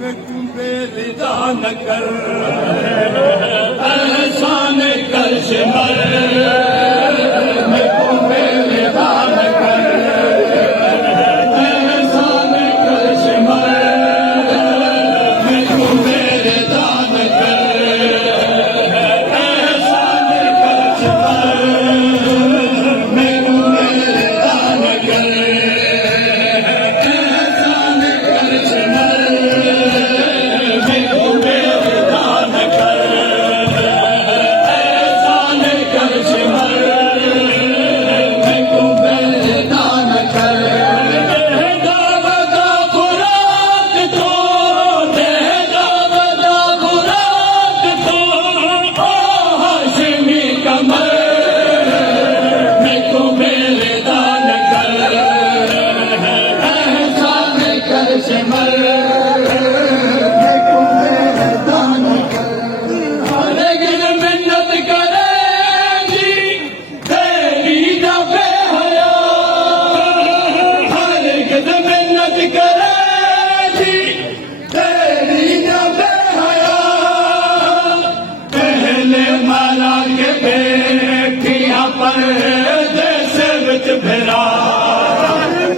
मैं कुंबेलिदान कर एहसान कर्श मर मैं कुंबेलिदान कर एहसान कर्श मर मैं कुंबेलिदान कर एहसान कर्श मर मैं कुंबेलिदान कर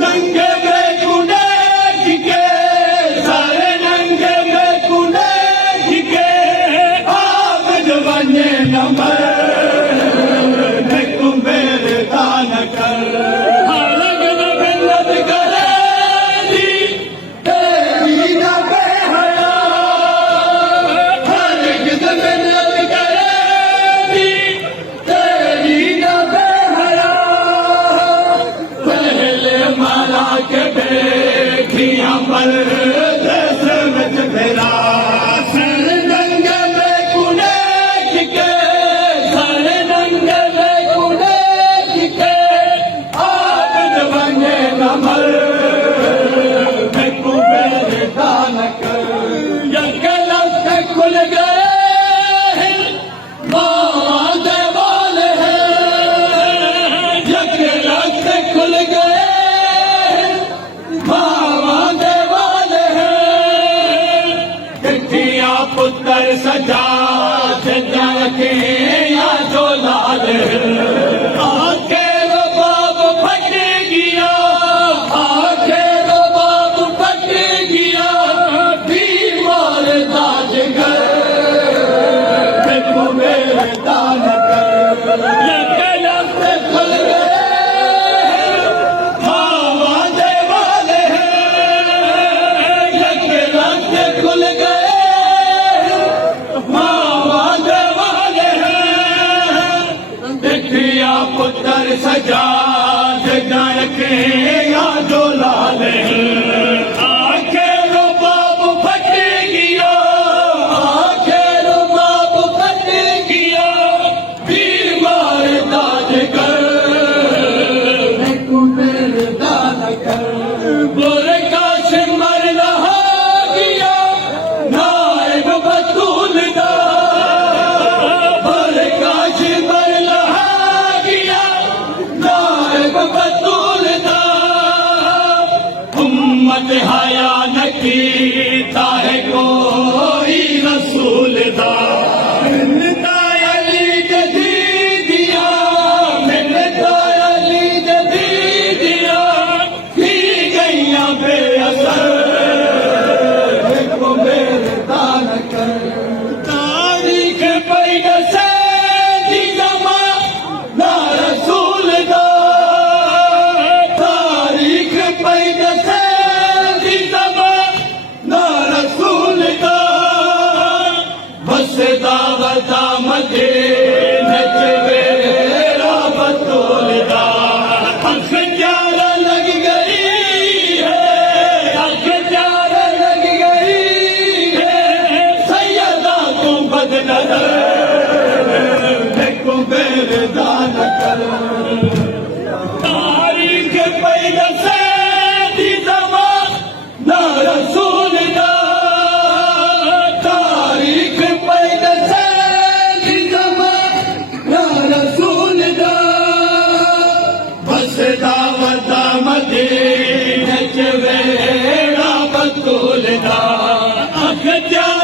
नंगे में कुने के सारे नंगे में कुने के आप जवाने नंबर मैं कुंबेलिदान कर अलग मिन्नत करे जी तेरी ना बेहया अलग मिन्नत करे जी तेरी ना के बेखियां पर देश विच फेरा सर नंगे में कुने के सर नंगे में कुने के आप जवाने नमर मैं कुंबेलिदान कर जंगल से खुल गए मामा देवाल है जंगल से खुल गए पुत्र सजा सजा के या जो लाल आखिर बाप फट गया आखिर बाप फट गया बीमार ताजगर मैं कुंबेलिदान कर से खुल गए मामा देवाल है से खुल गए पुत्र सजा सजा के या जो लाल आखिर बाप फट गया आखिर बाप फट गया बीमार ताजगर मैं कुंबेलिदान कर बुरे का सिमर रहा गया नायब बतूल दा बुरे का सिमर उम्मत हया नकी ताहे कोई रसूल दा मिलता अली जदीदिया मिलता अली जदीदिया की गैया बेअसर मैं कुंबेलिदान कर तारीख पैदा से जमा ना रसूल दा तारीख पैदा से दावता मजे नचवेरा बतौलदा अख प्यारा लग गई है अख प्यारा लग गई है सैयदा को बदनजर मैं कुंबेलिदान कर तारीख पैदा से जमान ना रसूल दा तारीख पैदा से जमान क्या